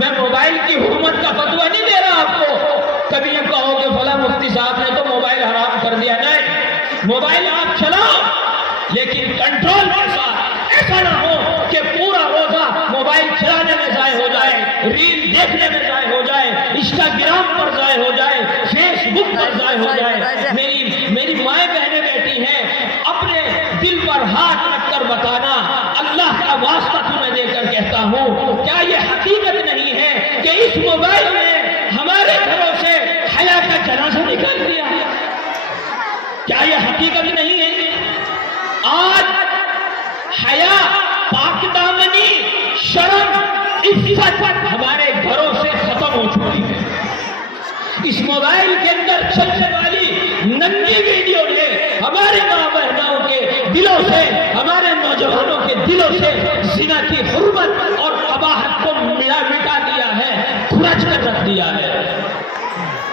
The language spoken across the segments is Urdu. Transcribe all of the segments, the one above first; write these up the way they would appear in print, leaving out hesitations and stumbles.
میں موبائل کی حرمت کا فتویٰ نہیں دے رہا آپ کو. کبھی یہ کہو کہ فلاں مفتی صاحب نے تو موبائل حرام کر دیا. نہیں، موبائل آپ چلاؤ لیکن کنٹرول کے ساتھ. ایسا نہ ہو کہ پورا روزہ موبائل چلانے میں ضائع ہو جائے، ریل دیکھنے میں ضائع ہو جائے، انسٹاگرام پر ضائع ہو جائے، فیس بک پر ضائع ہو جائے. میری مائیں بہنیں بیٹھی ہیں، اپنے دل پر ہاتھ رکھ کر بتانا، اللہ کا واسطہ تمہیں دے کر کہتا ہوں، کیا یہ حقیقت نہیں ہے کہ اس موبائل نے ہمارے گھروں سے حیا کا جنازہ نکال دیا؟ کیا یہ حقیقت نہیں ہے؟ آج حیا، پاک دامنی، شرم، عزت ہمارے گھروں سے ختم ہو چکی ہے. اس موبائل کے اندر چلنے والی ننگی ویڈیو نے ہمارے ماں بہنوں کے دلوں سے، ہمارے نوجوانوں کے دلوں سے زنا کی حرمت اور قباحت کو مٹا دیا ہے، کھرچ کر رکھ دیا ہے.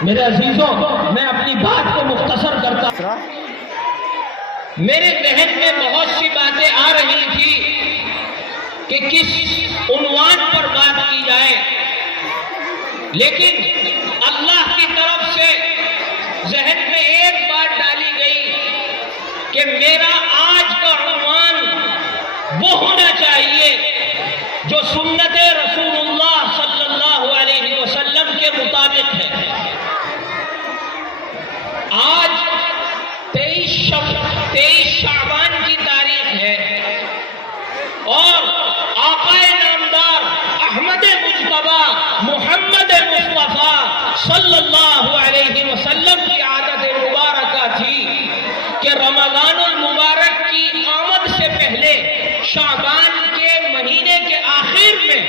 میرے عزیزوں، میں اپنی بات کو مختصر کرتا ہوں. میرے ذہن میں بہت سی باتیں آ رہی تھی کہ کس عنوان پر بات کی جائے، لیکن اللہ کی طرف سے ذہن میں ایک بات ڈالی گئی کہ میرا آج کا عنوان وہ ہونا چاہیے جو سنت رسول اللہ صلی اللہ علیہ وسلم کے مطابق ہے. آج 23 شعبان کی تاریخ ہے اور آقا نامدار احمد مجتبی محمد مصطفیٰ صلی اللہ علیہ وسلم کی عادت مبارکہ تھی کہ رمضان المبارک کی آمد سے پہلے شعبان کے مہینے کے آخر میں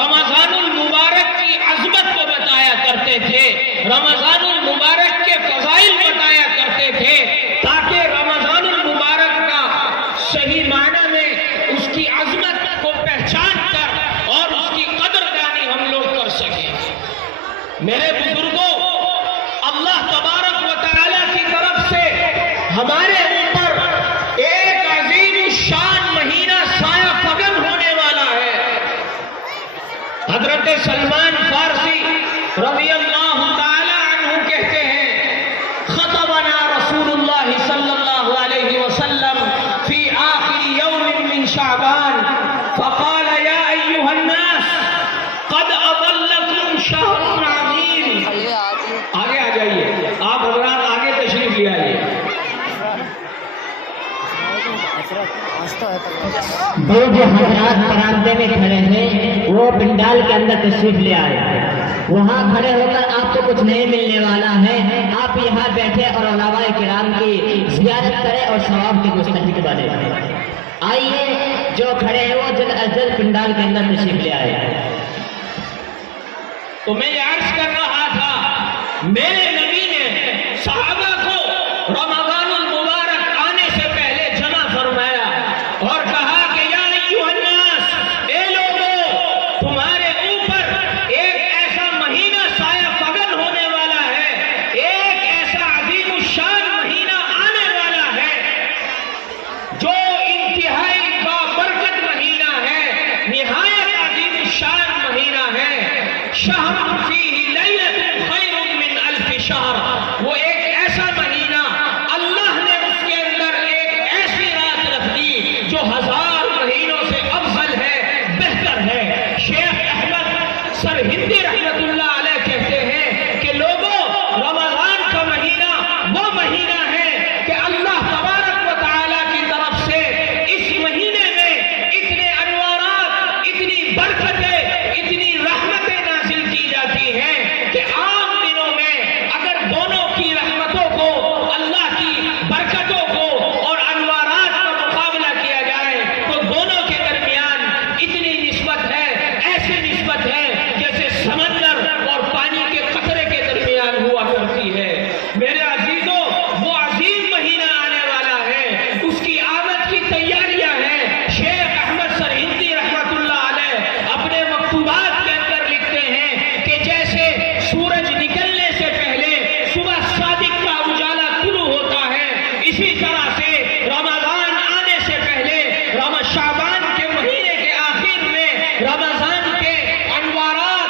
رمضان المبارک کی عظمت کو بتایا کرتے تھے، رمضان المبارک کے فضائل بتایا کرتے تھے، تاکہ رمضان المبارک کا صحیح معنی میں اس کی عظمت کو پہچان کر اور اس کی قدردانی ہم لوگ کر سکیں. میرے بزرگوں، اللہ تبارک و تعالی کی طرف سے ہمارے اوپر ایک عظیم الشان مہینہ سایہ فگن ہونے والا ہے. حضرت سلمان فارسی رضی اللہ تعالی عنہ کہتے ہیں، خطبنا رسول اللہ صلی اللہ علیہ وسلم فی آخر یوم من شعبان فقال یا ایها الناس قد اضلکم شہر عظیم. آگے آ جائیے، آپ حضرات آگے تشریف لے آئیے. وہ جو حضرات برآمدے میں کھڑے ہیں وہ پنڈال کے اندر تشریف لے آئے. وہاں کھڑے ہو کر آپ کو کچھ نہیں ملنے والا ہے. آپ یہاں بیٹھے اور علماء کرام کی زیارت کریں اور ثواب کی مستحق بنے. آئیے جو کھڑے ہیں وہ جلد از جلد پنڈال کے اندر تشریف لے آئے. تو میں یہ عرض کر رہا تھا، میرے نبی نے صحابہ کو رمضان المبارک آنے سے پہلے جمع فرمایا اور کہا کہ یا ایھا الناس، اے لوگوں، تمہارے اوپر ایک ایسا مہینہ سایہ فگن ہونے والا ہے، ایک ایسا عظیم الشان مہینہ آنے والا ہے جو انتہائی بابرکت مہینہ ہے، نہایت عظیم الشان مہینہ ہے. شہر فیہ لیلۃ خیر من الف شہر، وہ ایک ایسا مہینہ اللہ نے اس کے اندر ایک ایسی رات رکھ دی جو 1000 مہینوں سے افضل ہے، بہتر ہے. شیخ احمد سرہندی رحمت اللہ علیہ کہتے ہیں کہ لوگوں، رمضان کا مہینہ وہ مہینہ ہے کہ اللہ تبارک و تعالی کی طرف سے اس مہینے میں اتنے انوارات، اتنی برکتیں، اتنی رحمتیں نازل کی جاتی ہیں کہ عام دنوں میں اگر دونوں کی رحمتوں کو، اللہ کی برکتوں کو اور انوارات کا مقابلہ کیا جائے تو دونوں کے درمیان اتنی نسبت ہے، ایسی نسبت ہے جیسے سمندر اور پانی کے قطرے کے درمیان ہوا کرتی ہے. میرے عزیزوں، وہ عظیم مہینہ آنے والا ہے، اس کی آمد کی تیاریاں ہیں. شیخ احمد سرہندی رحمت اللہ علیہ اپنے مکتوبات کے اندر لکھتے ہیں کہ جیسے سورج نکلنے سے پہلے صبح صادق کا اجالا شروع ہوتا ہے، اسی طرح سے رمضان آنے سے پہلے شعبان کے مہینے کے آخر میں رمضان کے انوارات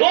2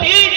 3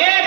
1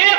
1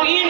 3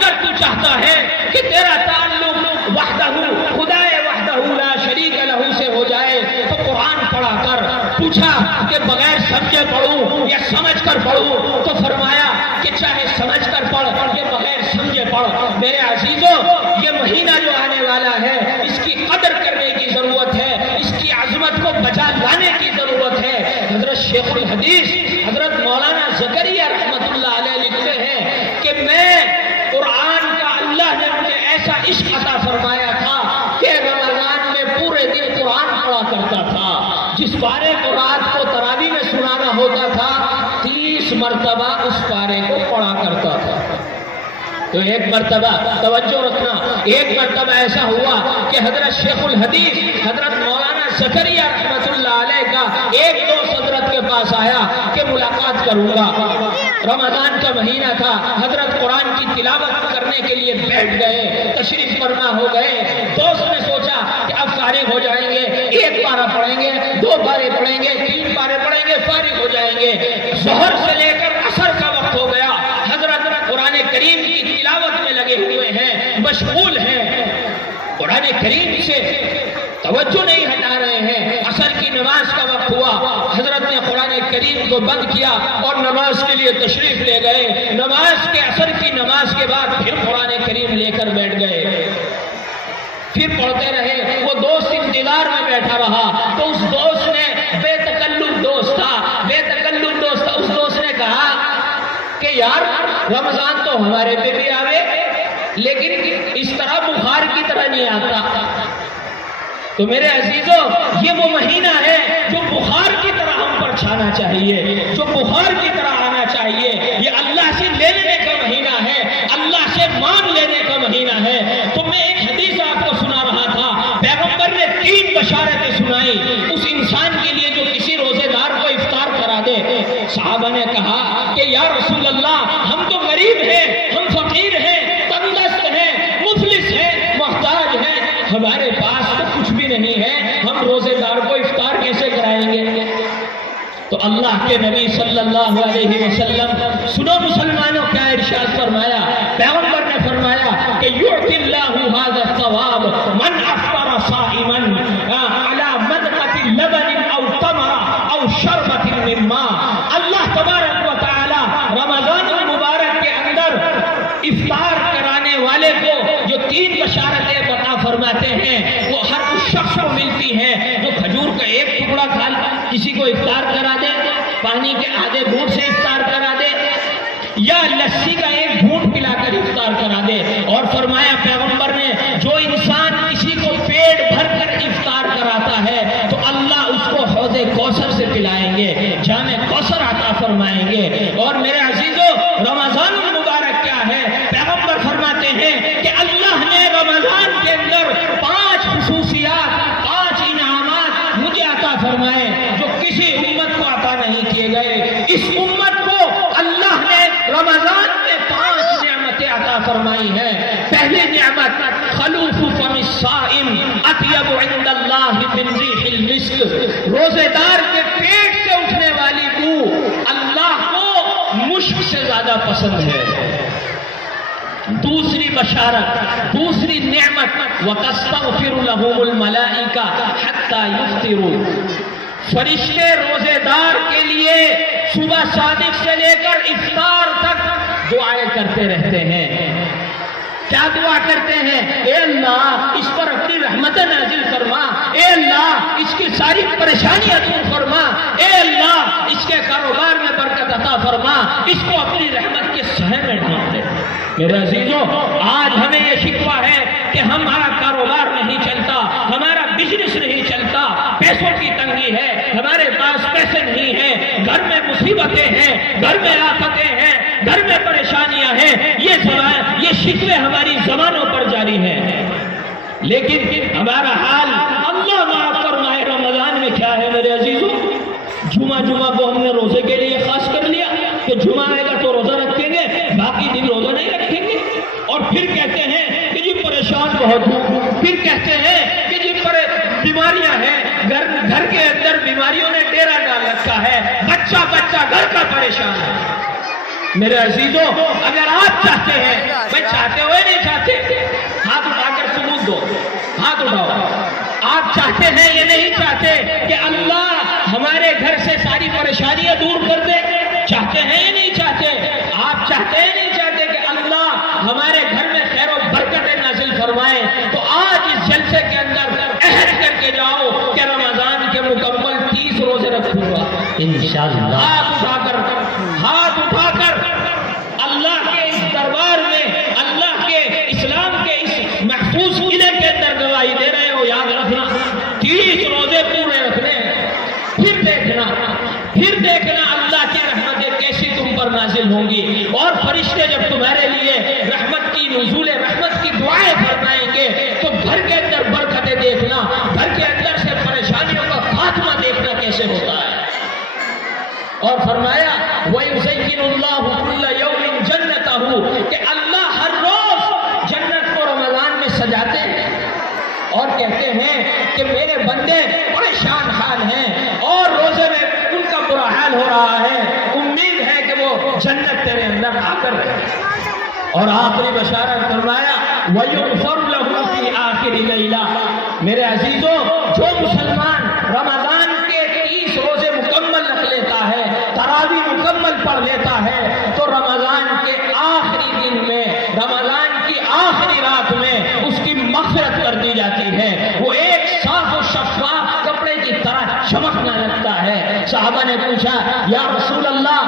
اگر تو چاہتا ہے کہ تیرا تعلق وحدہ خدائے وحدہ لا شریک لہ سے ہو جائے تو قرآن پڑھا کر۔ پوچھا کہ بغیر سمجھے پڑھوں یا سمجھ کر پڑھوں؟ تو فرمایا کہ چاہے سمجھ کر پڑھ یا بغیر سمجھے پڑھ۔ میرے عزیزوں، یہ مہینہ جو آنے والا ہے اس کی قدر کرنے کی ضرورت ہے، اس کی عظمت کو بچا لانے کی ضرورت ہے۔ حضرت شیخ الحدیث حضرت مولانا زکریا رحمۃ اللہ علیہ لکھتے ہیں کہ میں قرآن کا اللہ نے مجھے ایسا عشق عطا فرمایا تھا کہ رمضان میں پورے دن قرآن پڑھا کرتا تھا۔ جس پارے کو رات کو تراویح میں سنانا ہوتا تھا 30 مرتبہ اس پارے کو پڑھا کرتا تھا۔ تو ایک مرتبہ توجہ رکھنا، ایک مرتبہ ایسا ہوا کہ حضرت شیخ الحدیث حضرت مولانا زکریا رحمۃ اللہ علیہ کا ایک دوست حضرت کے پاس آیا کہ ملاقات کروں گا۔ رمضان کا مہینہ تھا، حضرت قرآن کی تلاوت کرنے کے لیے بیٹھ گئے، تشریف فرما ہو گئے۔ دوست نے سوچا کہ اب فارغ ہو جائیں گے، ایک پارہ پڑھیں گے، 2 پارے پڑھیں گے، 3 پارے پڑھیں گے، فارغ ہو جائیں گے۔ ظہر سے لے کر عصر کا وقت ہو گیا، حضرت قرآن کریم کی تلاوت میں لگے ہوئے ہیں، مشغول ہیں، قرآن کریم سے توجہ نہیں ہٹا رہے ہیں۔ عصر کی نماز کا وقت ہوا، حضرت نے قرآن کریم کو بند کیا اور نماز کے لیے تشریف لے گئے۔ نماز کے عصر کی نماز کے بعد پھر قرآن کریم لے کر بیٹھ گئے، پھر پڑھتے رہے۔ وہ دوست انتظار میں بیٹھا رہا تو اس دوست نے بے تکلف دوست تھا، اس دوست نے کہا کہ یار رمضان تو ہمارے پہ بھی آوے لیکن اس طرح بخار کی طرح نہیں آتا۔ تو میرے عزیزوں، یہ وہ مہینہ ہے جو بخار کی طرح ہم پر چھانا چاہیے، جو بخار کی طرح آنا چاہیے۔ یہ اللہ سے لینے کا مہینہ ہے، اللہ سے مان لینے کا مہینہ ہے۔ تو میں ایک حدیث آپ کو سنا رہا تھا، پیغمبر نے 3 بشارتیں سنائی اس انسان کے لیے جو کسی روزے دار کو افطار کرا دے۔ صحابہ نے کہا کہ یا رسول اللہ، ہم تو غریب ہیں، ہم فقیر ہیں، تندرست ہیں، مفلس ہیں، محتاج ہیں، ہمارے پاس تو کچھ بھی نہیں ہے، ہم روزے دار کو افطار کیسے کرائیں گے؟ تو اللہ کے نبی صلی اللہ علیہ وسلم، سنو مسلمانوں کیا ارشاد فرمایا؟ پیغمبر نے فرمایا کہ یعطی اللہ ھذا الثواب من افطر صائما علی مدقۃ لبن او تمر او شربۃ من ماء۔ اللہ تبارک و تعالی رمضان المبارک کے اندر افطار کرانے والے کو جو 3 بشارتیں عطا فرماتے ہیں وہ ہر اس شخص کو ملتی ہیں جو کھجور کا ایک ٹکڑا کھا کسی کو افطار کرا دے، پانی کے آدھے گھونٹ سے افطار کرا دے، یا لسی کا ایک گھونٹ پلا کر افطار کرا دے۔ اور فرمایا پیغمبر نے جو انسان کسی کو پیٹ بھر کر افطار کراتا ہے تو اللہ اس کو حوض کوثر سے پلائیں گے، جام کوثر عطا فرمائیں گے۔ اور میرے عزیزوں، رمضان المبارک کیا ہے؟ پیغمبر فرماتے ہیں کہ اللہ نے رمضان کے اندر 5 خصوصیات، 5 انعامات مجھے عطا فرمائے جو کسی امت کو عطا نہیں کیے گئے۔ اس امت کو اللہ نے رمضان میں 5 نعمتیں عطا فرمائی ہیں۔ پہلی نعمت خلوف فم الصائم اطیب عند اللہ من ریح المسک، روزے دار کے پیٹ سے اٹھنے والی بو اللہ کو مشک سے زیادہ پسند ہے۔ دوسری بشارت، دوسری نعمت، وَتَسْتَغْفِرُ لَهُمُ الْمَلَائِكَةُ حَتَّى يُفْطِرُوا، فرشتے روزے دار کے لیے صبح صادق سے لے کر افطار تک دعائیں کرتے رہتے ہیں۔ کیا دعا کرتے ہیں؟ اے اللہ اس پر اپنی رحمت نازل فرما، اے اللہ اس کی ساری پریشانیاں دور فرما، اے اللہ اس کے کاروبار میں برکت عطا فرما، اس کو اپنی رحمت کے سائے میں ڈھانپ دے۔ میرے عزیزوں، آج ہمیں یہ شکوہ ہے کہ ہمارا کاروبار نہیں چلتا، ہمارا بزنس نہیں چلتا، پیسوں کی تنگی ہے، ہمارے پاس پیسے نہیں ہیں، گھر میں مصیبتیں ہیں، گھر میں آفتیں ہیں، گھر میں پریشانیاں ہیں۔ یہ شکوے ہماری زبانوں پر جاری ہیں، لیکن ہمارا حال اللہ معاف فرمائے رمضان میں کیا ہے میرے عزیزوں؟ جمعہ کو ہم نے روزے کے لیے خاص کر لیا کہ جمعہ آئے گا تو روزہ رکھیں گے، باقی دن روزہ نہیں رکھیں گے، اور پھر کہتے ہیں کہ جی پریشان بہت ہوں، پھر کہتے ہیں کہ جی بیماریاں ہیں، گھر کے اندر بیماریوں نے ڈیرا ڈال رکھا ہے، بچہ گھر کا پریشان ہے۔ میرے عزیزوں، اگر آپ چاہتے ہیں، بھائی چاہتے ہوئے نہیں چاہتے، ہاتھ اٹھا کر ثبوت دو، ہاتھ اٹھاؤ، آپ چاہتے ہیں یا نہیں چاہتے کہ اللہ ہمارے گھر سے ساری پریشانیاں دور کر دے؟ چاہتے ہیں یا نہیں چاہتے؟ آپ چاہتے ہیں نہیں چاہتے کہ اللہ ہمارے گھر میں خیر و برکتیں نازل فرمائے؟ تو آج اس جلسے کے اندر عہد کر کے جاؤ کہ رمضان کے مکمل 30 روزے رکھوں گا انشاءاللہ۔ ہاتھ اٹھا کر اللہ کے اس دربار میں، اللہ کے اسلام کے اس محفوظ قلعے کے اندر گواہی دے رہے ہو، یاد رکھنا 30 روزے پورے رکھنے، پھر دیکھنا اللہ کی رحمتیں کیسی تم پر نازل ہوں گی، اور فرشتے جب تمہارے لیے رحمت کی نزول رحمت کی دعائیں فرمائیں گے تو گھر کے اندر برکتیں دیکھنا، گھر کے اندر سے پریشانیوں کا خاتمہ دیکھنا کیسے ہوتا ہے۔ اور فرمایا وَيُزَيِّنُ اللَّهُ كُلَّ يَوْمٍ جَنَّتَهُ، کہ اللہ ہر روز جنت کو رمضان میں سجاتے ہیں اور کہتے ہیں کہ میرے بندے پریشان حال ہیں اور روزے میں ان کا برا حال ہو رہا ہے، امید ہے کہ وہ جنت تیرے اندر آ کر رہے۔ اور آخری بشارت فرمایا وَيُغْفَرُ لَهُ فِي آخِرِ لَيْلَةٍ، میرے عزیزوں جو مسلمان رمضان کے 30 روزے مکمل رکھ لیتا ہے، تراویح مکمل پڑھ لیتا ہے، تو رمضان کے آخری دن میں، رمضان کی آخری رات میں اس کی مغفرت کر دی جاتی ہے، وہ ایک صاف و شفاف کپڑے کی طرح چمکنے لگتا ہے۔ صحابہ نے پوچھا یا رسول اللہ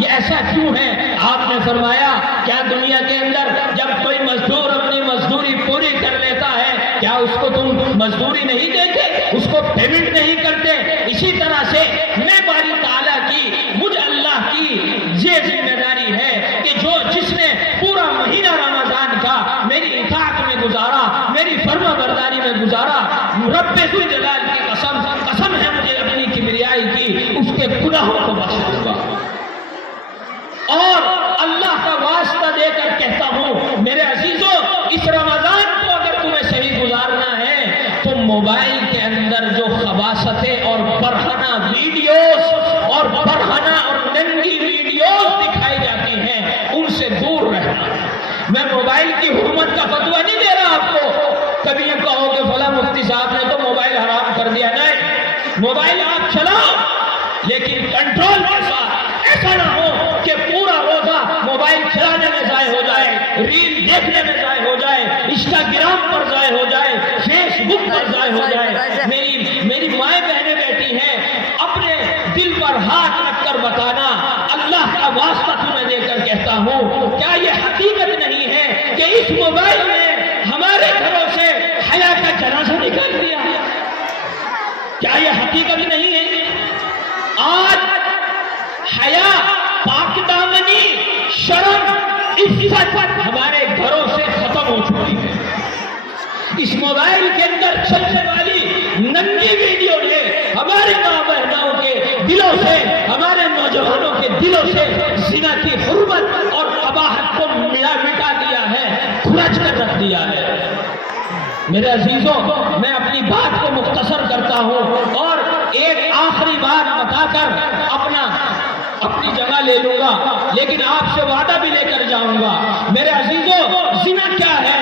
یہ ایسا کیوں ہے؟ آپ نے فرمایا کیا دنیا کے اندر جب کوئی مزدور اپنی مزدوری پوری کر لیتا ہے کیا اس کو تم مزدوری نہیں دیتے، اس کو پیمنٹ نہیں کرتے؟ اسی طرح سے میں باری تعالیٰ کی، مجھ اللہ کی یہ ذمہ داری ہے کہ جس نے پورا مہینہ رمضان کا میری اطاعت میں گزارا، میری فرما برداری میں گزارا، رب ذو جلال کی قسم ہے مجھے اپنی کبریائی کی، اس کے گناہوں کو بخش دوں گا۔ اور اللہ کا واسطہ دے کر کہتا ہوں میرے عزیزوں، اس رمضان کو اگر تمہیں صحیح گزارنا ہے تو موبائل کے اندر جو خباثتیں اور برہنہ ویڈیوز اور برہنہ اور ننگی ویڈیوز دکھائی جاتی ہیں ان سے دور رہنا۔ میں موبائل کی حرمت کا فتویٰ نہیں دے رہا آپ کو، کبھی یہ کہو کہ فلاں مفتی صاحب نے تو موبائل حرام کر دیا، نہیں، موبائل آپ چلاؤ لیکن کنٹرول کے ساتھ، ایسا نہ ہو کہ پورا روزہ موبائل چلانے میں ضائع ہو جائے، ریل دیکھنے میں ضائع ہو جائے، انسٹاگرام پر ضائع ہو جائے، فیس بک پر ضائع ہو جائے۔ میری مائیں بہنیں بیٹھی ہیں، اپنے دل پر ہاتھ رکھ کر بتانا، اللہ کا واسطہ تمہیں دے کر کہتا ہوں، کیا یہ حقیقت نہیں ہے کہ اس موبائل نے ہمارے گھروں سے حیا کا جنازہ نکال دیا؟ کیا یہ حقیقت نہیں ہے؟ آج حیا، پاک دامنی، شرم، عزت ہمارے گھروں سے ختم ہو چکی ہے۔ اس موبائل کے اندر چلنے والی ننگی ویڈیو نے ہمارے ماں بہنوں کے دلوں سے، ہمارے نوجوانوں کے دلوں سے زنا کی حرمت اور قباحت کو مٹا دیا ہے، کھرچ کر رکھ دیا ہے۔ میرے عزیزوں، میں اپنی بات کو مختصر کرتا ہوں اور ایک آخری بات بتا کر اپنی جگہ لے لوں گا، لیکن آپ سے وعدہ بھی لے کر جاؤں گا۔ میرے عزیزوں، زنا کیا ہے؟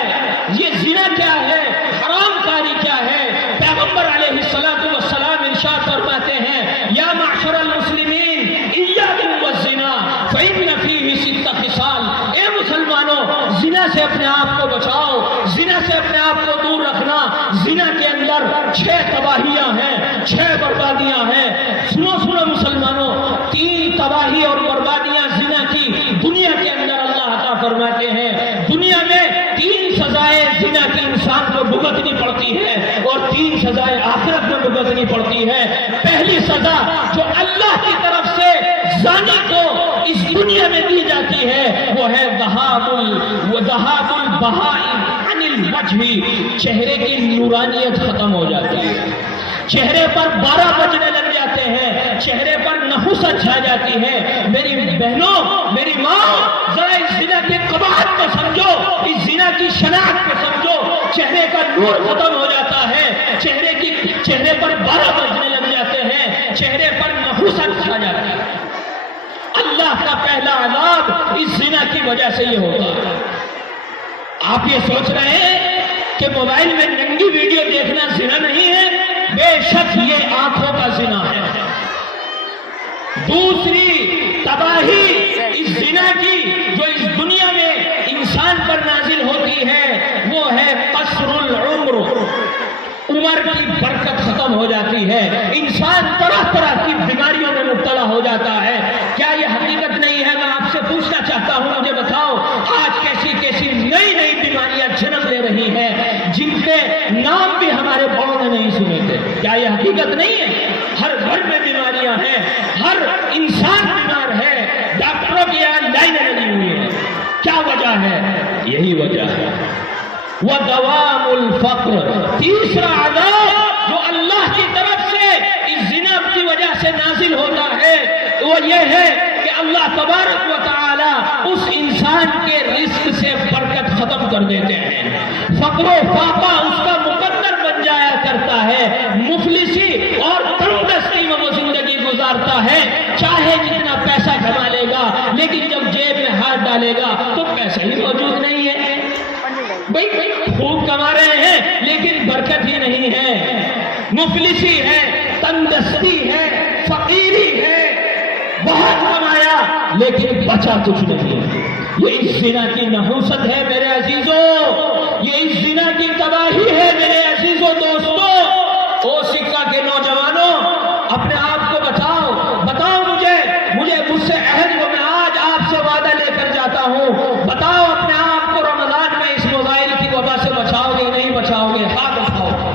یہ زنا کیا ہے؟ حرام کاری کیا ہے؟ پیغمبر علیہ السلام ارشاد فرماتے ہیں یا معشر المسلمین ایاکم والزنا فإن فیہ ست خصال، اے مسلمانوں زنا سے اپنے آپ کو بچاؤ، زنا سے اپنے آپ کو دور رکھنا۔ زنا کے اندر 6 تباہیاں ہیں، 6 بربادیاں ہیں۔ سنو مسلمانوں، 3 تباہی اور بربادیاں زنا کی دنیا کے اندر اللہ عطا فرماتے ہیں۔ دنیا میں 3 سزائیں زنا کی انسان کو بھگتنی پڑتی ہے اور 3 سزائیں آخرت میں بھگتنی پڑتی ہے۔ پہلی سزا جو اللہ کی طرف سے زانی کو اس دنیا میں دی جاتی ہے وہ ہے ذہاب البہاء عن الوجہ، چہرے کی نورانیت ختم ہو جاتی ہے، چہرے پر 12 بجنے لگ جاتے ہیں، چہرے پر نحوست چھا جاتی ہے۔ میری بہنوں، میری ماں، ذرا اس زنا کی قباحت کو سمجھو، اس زنا کی شناخت کو سمجھو۔ چہرے کا نور ختم ہو جاتا ہے، چہرے پر 12 بجنے لگ جاتے ہیں، چہرے پر نحوست چھا جاتی ہے۔ اللہ اللہ کا پہلا عذاب اس زنا کی وجہ سے یہ ہوگا۔ آپ یہ سوچ رہے ہیں کہ موبائل میں ننگی ویڈیو دیکھنا زنا نہیں ہے؟ بے شک یہ آنکھوں کا زنا ہے۔ دوسری تباہی اس زنا کی جو اس دنیا میں انسان پر نازل ہوتی ہے وہ ہے قصر العمر، عمر کی برکت ختم ہو جاتی ہے، انسان طرح طرح کی بیماریوں میں مبتلا ہو جاتا ہے۔ کیا یہ حقیقت نہیں ہے؟ میں آپ سے پوچھنا چاہتا ہوں، مجھے بتاؤ آج کیسی کیسی نئی نئی بیماریاں جنم لے رہی ہیں جن کے نام بھی ہمارے بڑوں نے نہیں سنے تھے؟ کیا یہ حقیقت نہیں ہے؟ ہر گھر میں بیماریاں ہیں، ہر انسان بیمار ہے، ڈاکٹروں کی یہاں لائنیں لگی ہوئی ہیں۔ کیا وجہ ہے؟ یہی وجہ ہے وَدَوَامُ الْفَقْرِ۔ تیسرا عذاب جو اللہ کی طرف سے اس زنا کی وجہ سے نازل ہوتا ہے وہ یہ ہے کہ اللہ تبارک و تعالی اس انسان کے رزق سے برکت ختم کر دیتے ہیں، فقر و فاقہ اس کا مقدر بن جایا کرتا ہے، مفلسی اور تنگدستی میں وہ زندگی گزارتا ہے، چاہے جتنا پیسہ کما لے گا لیکن جب جیب میں ہاتھ ڈالے گا تو پیسہ ہی موجود نہیں ہے۔ بھائی خوب کما رہے ہیں لیکن برکت ہی نہیں ہے، مفلسی ہے، تنگدستی ہے، فقیری ہے، بہت کمایا لیکن بچا کچھ نہیں۔ یہ اس زنا کی نحوست ہے میرے عزیزوں، یہ اس زنا کی تباہی ہے میرے عزیزوں دوستوں۔ او سکہ کے نوجوانوں، اپنے آپ کو بتاؤ مجھ سے عہد کو میں آج آپ سے وعدہ لے کر جاتا ہوں، بتاؤ اپنے آپ کو رمضان میں اس موبائل کی وبا سے بچاؤ گے نہیں بچاؤ گے؟ ہاتھ اٹھاؤ۔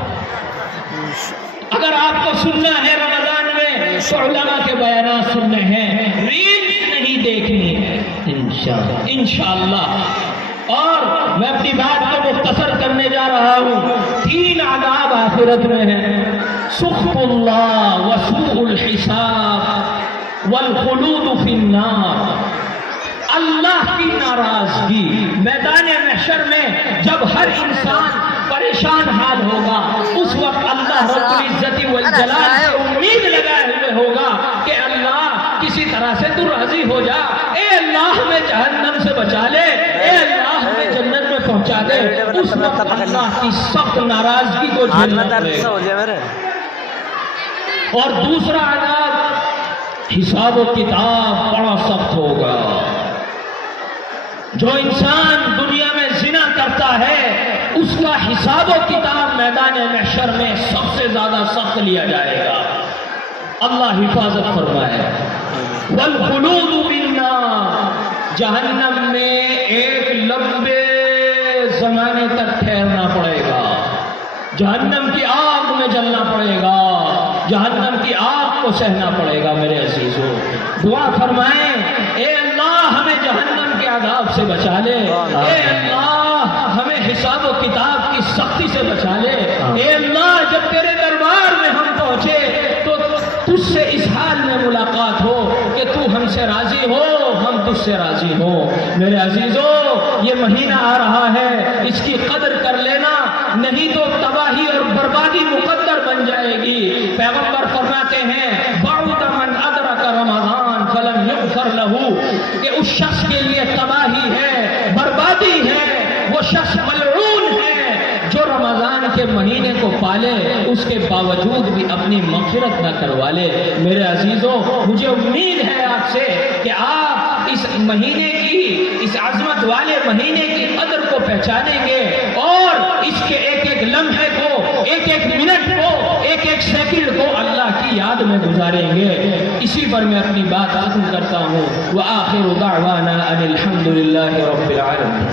اگر آپ کو سننا ہے رمضان میں تو علماء کے بیانات سننے ہیں، ریلز نہیں دیکھنی ہے انشاءاللہ۔ اور میں اپنی بات کو مختصر کرنے جا رہا ہوں۔ 3 عذاب آخرت میں ہیں، سخط اللہ وسوء الحساب والخلود فی النار۔ اللہ کی ناراضگی، میدان محشر میں جب ہر انسان پریشان حال ہوگا اس وقت اللہ رب العزت والجلال سے امید لگائے ہوئے ہوگا کہ اللہ کسی طرح سے تو راضی ہو جا، اے اللہ ہمیں جہنم سے بچا لے، اے اللہ ہمیں جنت میں پہنچا دے۔ اس وقت اللہ کی سخت ناراضگی کو جھیلنا پڑے گا۔ اور دوسرا عذاب حساب و کتاب بڑا سخت ہوگا۔ جو انسان دنیا میں زنا کرتا ہے اس کا حساب و کتاب میدان محشر میں سب سے زیادہ سخت لیا جائے گا۔ اللہ حفاظت فرمائے۔ والخلود بالنار، جہنم میں ایک لمبے زمانے تک ٹھہرنا پڑے گا، جہنم کی آگ میں جلنا پڑے گا، جہنم کی آگ کو سہنا پڑے گا۔ میرے عزیزوں دعا فرمائیں، اے اللہ ہمیں جہنم کے عذاب سے بچا لے، اے اللہ ہمیں حساب و کتاب کی سختی سے بچا لے، اے اللہ جب تیرے دربار میں ہم پہنچے تو تجھ سے اس حال میں ملاقات ہو کہ تو ہم سے راضی ہو، ہم تجھ سے راضی ہو۔ میرے عزیزوں یہ مہینہ آ رہا ہے، اس کی قدر کر لینا، نہیں تو تباہی اور بربادی مقدر بن جائے گی۔ پیغمبر فرماتے ہیں بعد من ادرک رمضان فلم یغفر لہ، کہ اس شخص کے لیے تباہی ہے، بربادی ہے، وہ شخص ملعون ہے جو رمضان کے مہینے کو پالے اس کے باوجود بھی اپنی مغفرت نہ کروا لے۔ میرے عزیزوں مجھے امید ہے آپ سے کہ آپ اس مہینے کی، اس عظمت والے مہینے کی قدر کو پہچانیں گے اور اس کے ایک ایک لمحے کو، ایک ایک منٹ کو، ایک ایک سیکنڈ کو اللہ کی یاد میں گزاریں گے۔ اسی پر میں اپنی بات ختم کرتا ہوں۔ وآخر دعوانا ان الحمد للہ رب العالمین۔